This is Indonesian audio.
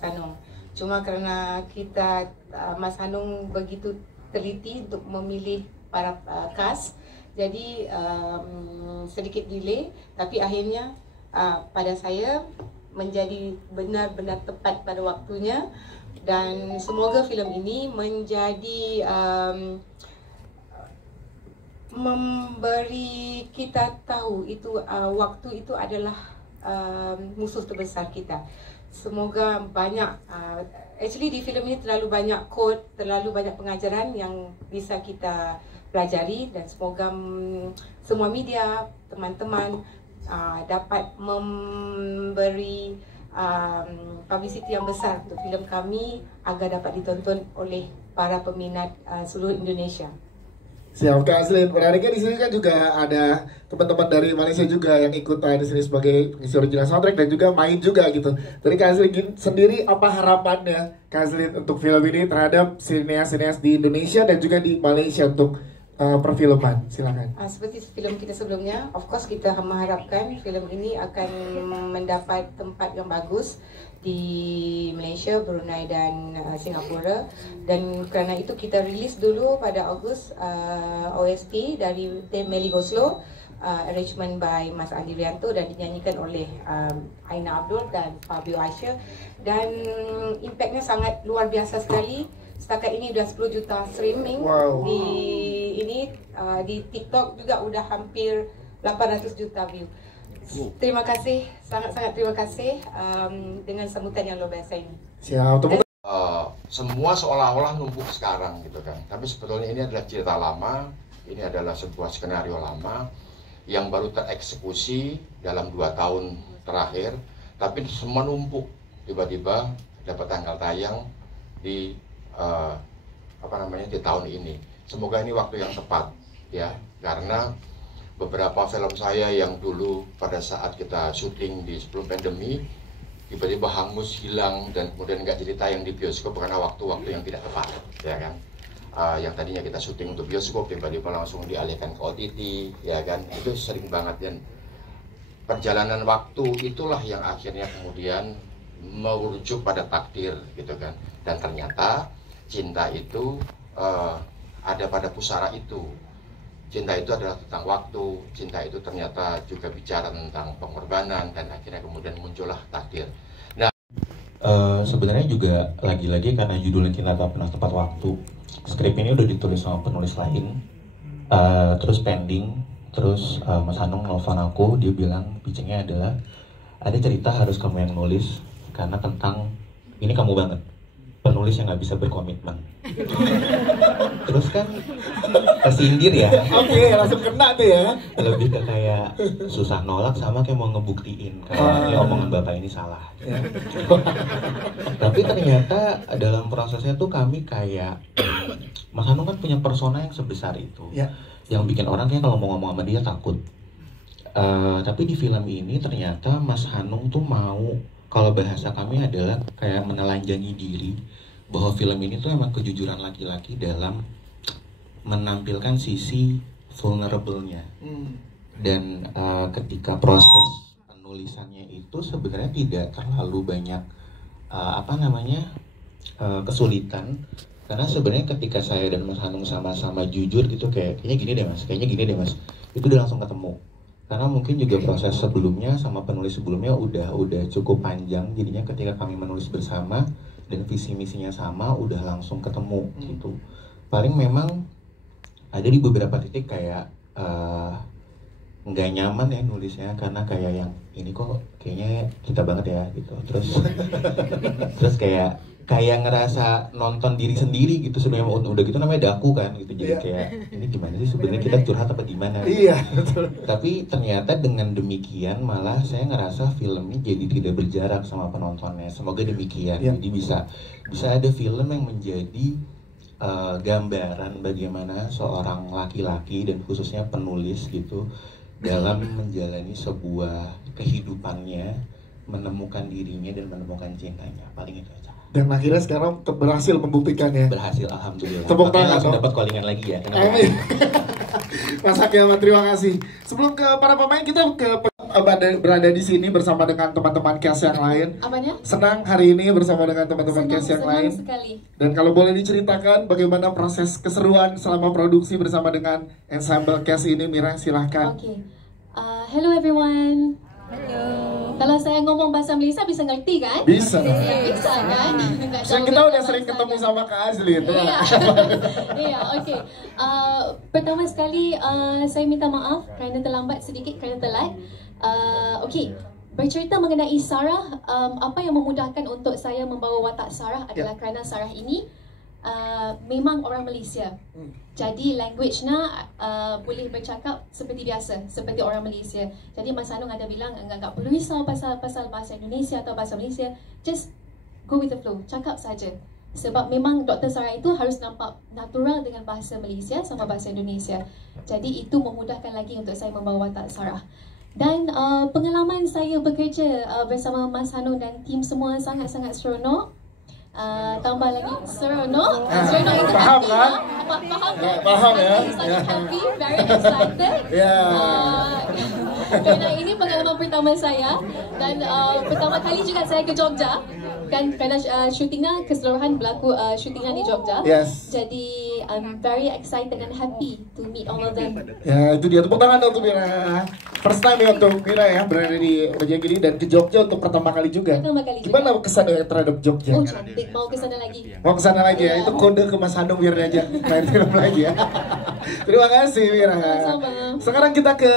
Mas Hanung. Cuma kerana kita Mas Hanung begitu teliti untuk memilih para cast, jadi sedikit delay, tapi akhirnya pada saya menjadi benar-benar tepat pada waktunya, dan semoga filem ini menjadi memberi kita tahu itu waktu itu adalah musuh terbesar kita. Semoga banyak actually di filem ini terlalu banyak quote, terlalu banyak pengajaran yang bisa kita pelajari, dan semoga semua media, teman-teman dapat memberi publicity yang besar untuk filem kami agar dapat ditonton oleh para peminat seluruh Indonesia. Siap, Kak Azlin. Menariknya di sini kan juga ada teman-teman dari Malaysia juga yang ikut di sini sebagai pengisi original soundtrack dan juga main juga gitu. Dari Kak Azlin sendiri, apa harapannya Kak Azlin untuk film ini terhadap sineas-sineas di Indonesia dan juga di Malaysia untuk perfilman? Silakan. Seperti film kita sebelumnya, of course kita mengharapkan film ini akan mendapat tempat yang bagus di Malaysia, Brunei dan Singapura, dan kerana itu kita rilis dulu pada Ogos OST dari Melly Goslow, arrangement by Mas Andi Rianto dan dinyanyikan oleh Aina Abdul dan Fabio Aisyah, dan impactnya sangat luar biasa sekali. Setakat ini sudah 10 juta streaming. Wow. Di TikTok juga udah hampir 800 juta view. Terima kasih, sangat-sangat terima kasih dengan sambutan yang luar biasa ini. Siap. Semua seolah-olah numpuk sekarang gitu kan. Tapi sebetulnya ini adalah cerita lama, ini adalah sebuah skenario lama yang baru tereksekusi dalam 2 tahun terakhir. Tapi semua numpuk, tiba-tiba dapat tanggal tayang di di tahun ini. Semoga ini waktu yang tepat ya, karena beberapa film saya yang dulu pada saat kita syuting di sebelum pandemi tiba-tiba hangus, hilang, dan kemudian nggak jadi tayang di bioskop karena waktu-waktu yang tidak tepat, ya kan? Yang tadinya kita syuting untuk bioskop tiba-tiba langsung dialihkan ke OTT, ya kan? Itu sering banget, dan perjalanan waktu itulah yang akhirnya kemudian merujuk pada takdir, gitu kan? Dan ternyata cinta itu ada pada pusara itu. Cinta itu adalah tentang waktu, cinta itu ternyata juga bicara tentang pengorbanan, dan akhirnya kemudian muncullah takdir. Nah, sebenarnya juga lagi-lagi karena judulnya Cinta Tak Pernah Tepat Waktu. Skrip ini udah ditulis sama penulis lain, terus pending, terus Mas Hanung nelfon aku, dia bilang pitchingnya adalah ada cerita harus kamu yang nulis karena tentang ini kamu banget. Penulis yang nggak bisa berkomitmen. Terus kan kesindir ya. Oke, langsung kena tuh ya. Lebih ke kayak susah nolak sama kayak mau ngebuktiin kayak omongan bapak ini salah. Ya. Tapi ternyata dalam prosesnya tuh kami kayak Mas Hanung kan punya persona yang sebesar itu, ya, yang bikin orang kayak kalau mau ngomong sama dia takut. Tapi di film ini ternyata Mas Hanung tuh mau, kalau bahasa kami adalah kayak menelanjangi diri bahwa film ini tuh emang kejujuran laki-laki dalam menampilkan sisi vulnerable-nya. Dan ketika proses penulisannya itu sebenarnya tidak terlalu banyak kesulitan, karena sebenarnya ketika saya dan Mas Hanung sama-sama jujur gitu kayaknya gini deh mas, itu udah langsung ketemu. Karena mungkin juga proses sebelumnya sama penulis sebelumnya udah cukup panjang, jadinya ketika kami menulis bersama dan visi misinya sama udah langsung ketemu gitu. Paling memang ada di beberapa titik kayak nggak nyaman ya nulisnya, karena kayak yang ini kok kayaknya kita banget ya gitu. Terus kayak ngerasa nonton diri sendiri gitu sebenarnya, udah gitu namanya daku kan gitu, jadi kayak ini gimana sih sebenarnya kita curhat apa gimana gitu. Iya betul. Tapi ternyata dengan demikian malah saya ngerasa film ini jadi tidak berjarak sama penontonnya. Semoga demikian. Jadi bisa ada film yang menjadi gambaran bagaimana seorang laki-laki dan khususnya penulis gitu dalam menjalani sebuah kehidupannya, menemukan dirinya dan menemukan cintanya. Paling itu aja. Dan akhirnya sekarang berhasil membuktikannya. Berhasil, alhamdulillah. Tepuk tangan dong. Dapat callingan lagi ya. Amin. Mas Akil, terima kasih. Sebelum ke para pemain, kita ke berada di sini bersama dengan teman-teman cast yang lain. Apanya? Senang hari ini bersama dengan teman-teman cast yang senang lain. Sekali. Dan kalau boleh diceritakan bagaimana proses keseruan selama produksi bersama dengan ensemble cast ini, Mira, silahkan. Okay. Hello everyone. Hello. Kalau saya ngomong bahasa Malaysia bisa ngerti kan? Bisa. Bisa kan? So, kita udah sering ketemu sama Kak Azlin. Iya. Iya, okey. Pertama sekali saya minta maaf kerana terlambat sedikit, kerana telat. Okey. Bercerita mengenai Sarah, apa yang memudahkan untuk saya membawa watak Sarah adalah kerana Sarah ini memang orang Malaysia. Jadi language-nya boleh bercakap seperti biasa, seperti orang Malaysia. Jadi Mas Hanung ada bilang enggak perlu risau pasal bahasa Indonesia atau bahasa Malaysia. Just go with the flow, cakap saja. Sebab memang Dr. Sarah itu harus nampak natural dengan bahasa Malaysia sama bahasa Indonesia. Jadi itu memudahkan lagi untuk saya membawa watak Sarah. Dan pengalaman saya bekerja bersama Mas Hanung dan tim semua sangat-sangat seronok. Tambah lagi seronok. Seronok itu Faham kan? Faham ya? Sangat happy, very excited. Kerana ini pengalaman pertama saya. Dan pertama kali juga saya ke Jogja. Kan kerana syutingnya keseluruhan berlaku syutingnya di Jogja. Yes. Jadi I'm very excited and happy to meet all of them. Ya, itu dia, tepuk tangan untuk Mira. First time ya untuk Mira ya berada di Rojagiri dan ke Jogja untuk pertama kali juga. Pertama kali juga. Gimana kesannya terhadap Jogja? Oh cantik, mau ke sana lagi. Mau ke sana lagi ya? Itu kode ke Mas Hanung biar aja main film lagi ya. Terima kasih Mira. Sama-sama. Sekarang kita ke